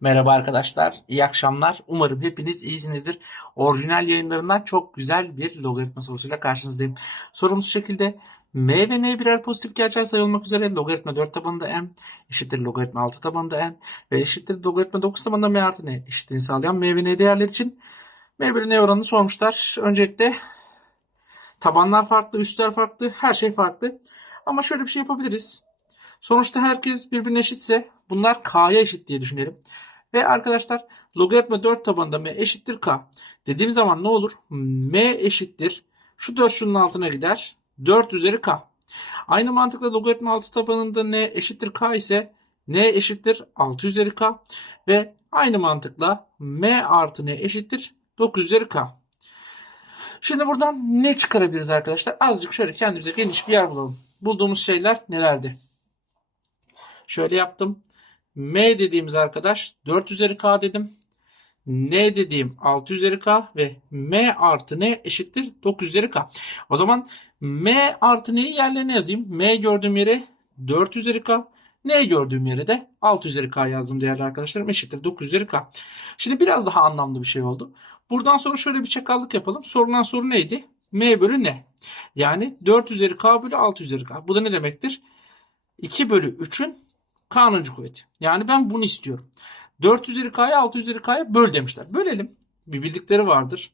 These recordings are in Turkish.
Merhaba arkadaşlar, iyi akşamlar. Umarım hepiniz iyisinizdir. Orijinal yayınlarından çok güzel bir logaritma sorusuyla karşınızdayım. Sorumuz şu şekilde. M ve N birer pozitif gerçel sayı olmak üzere logaritma 4 tabanında m eşittir logaritma 6 tabanında n ve eşittir logaritma 9 tabanında m artı n eşitliğini sağlayan m ve n değerler için m bölü n oranını sormuşlar. Öncelikle tabanlar farklı, üstler farklı, her şey farklı. Ama şöyle bir şey yapabiliriz. Sonuçta herkes birbirine eşitse bunlar k'ya eşit diye düşünelim. Ve arkadaşlar logaritma 4 tabanında m eşittir k. Dediğim zaman ne olur? m eşittir. Şu 4 şunun altına gider. 4 üzeri k. Aynı mantıkla logaritma 6 tabanında n eşittir k ise n eşittir 6 üzeri k. Ve aynı mantıkla m artı n eşittir 9 üzeri k. Şimdi buradan ne çıkarabiliriz arkadaşlar? Azıcık şöyle kendimize geniş bir yer bulalım. Bulduğumuz şeyler nelerdi? Şöyle yaptım. M dediğimiz arkadaş 4 üzeri K dedim. N dediğim 6 üzeri K ve M artı N eşittir 9 üzeri K. O zaman M artı N'yi yerlerine yazayım. M gördüğüm yere 4 üzeri K. N gördüğüm yere de 6 üzeri K yazdım değerli arkadaşlarım. Eşittir 9 üzeri K. Şimdi biraz daha anlamlı bir şey oldu. Buradan sonra şöyle bir çakallık yapalım. Sorulan soru neydi? M bölü N. Yani 4 üzeri K bölü 6 üzeri K. Bu da ne demektir? 2 bölü 3'ün K'nıncı kuvveti. Yani ben bunu istiyorum. 4 üzeri K'ya 6 üzeri K'ya böl demişler. Bölelim. Bir bildikleri vardır.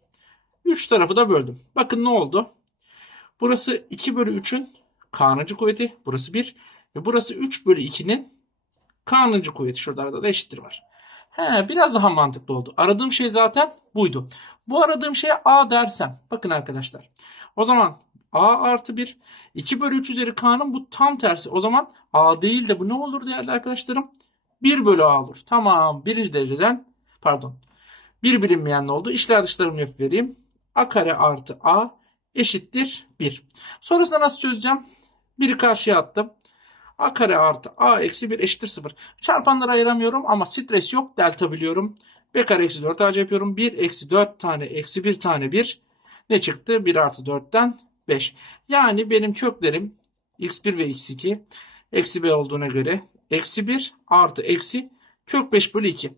3 tarafı da böldüm. Bakın ne oldu? Burası 2 bölü 3'ün K'nıncı kuvveti. Burası 1. Ve burası 3 bölü 2'nin K'nıncı kuvveti. Şurada arada da eşittir var. He, biraz daha mantıklı oldu. Aradığım şey zaten buydu. Bu aradığım şeye A dersem. Bakın arkadaşlar. O zaman A artı 1. 2 bölü 3 üzeri K'nın bu tam tersi. O zaman A değil de bu ne olur değerli arkadaşlarım? 1 bölü A olur. Tamam. Birinci dereceden pardon. Bir bilinmeyen ne oldu? İşler dışlarımı yapıp vereyim. A kare artı A eşittir 1. Sonrasında nasıl çözeceğim? 1'i karşıya attım. A kare artı A eksi 1 eşittir 0. Çarpanları ayıramıyorum ama stres yok. Delta biliyorum. B kare eksi 4 AC yapıyorum. 1 eksi 4 tane eksi 1 tane 1. Ne çıktı? 1 artı 4'ten 5. Yani benim köklerim x1 ve x2 eksi b olduğuna göre eksi 1 artı eksi kök 5 bölü 2.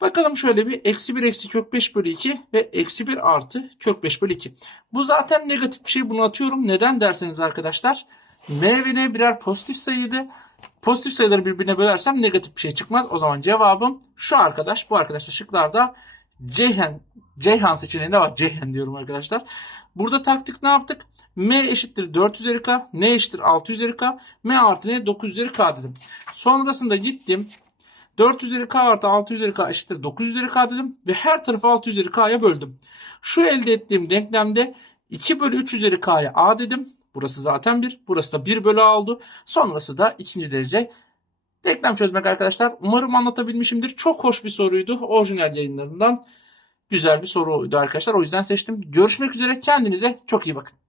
Bakalım şöyle bir eksi 1 eksi kök 5 bölü 2 ve eksi 1 artı kök 5 bölü 2. Bu zaten negatif bir şey bunu atıyorum. Neden derseniz arkadaşlar m ve n birer pozitif sayıydı. Pozitif sayıları birbirine bölersem negatif bir şey çıkmaz. O zaman cevabım şu arkadaş. Bu arkadaşlar şıklarda Ceyhan, Ceyhan seçeneğinde var. Ceyhan diyorum arkadaşlar. Burada taktik ne yaptık? M eşittir 4 üzeri K. N eşittir 6 üzeri K. M artı N 9 üzeri K dedim. Sonrasında gittim. 4 üzeri K artı 6 üzeri K eşittir 9 üzeri K dedim. Ve her tarafı 6 üzeri K'ya böldüm. Şu elde ettiğim denklemde 2 bölü 3 üzeri K'ya A dedim. Burası zaten 1. Burası da 1 bölü A oldu. Sonrası da ikinci derece denklem çözmek arkadaşlar. Umarım anlatabilmişimdir. Çok hoş bir soruydu. Orijinal yayınlarından güzel bir soruydu arkadaşlar. O yüzden seçtim. Görüşmek üzere. Kendinize çok iyi bakın.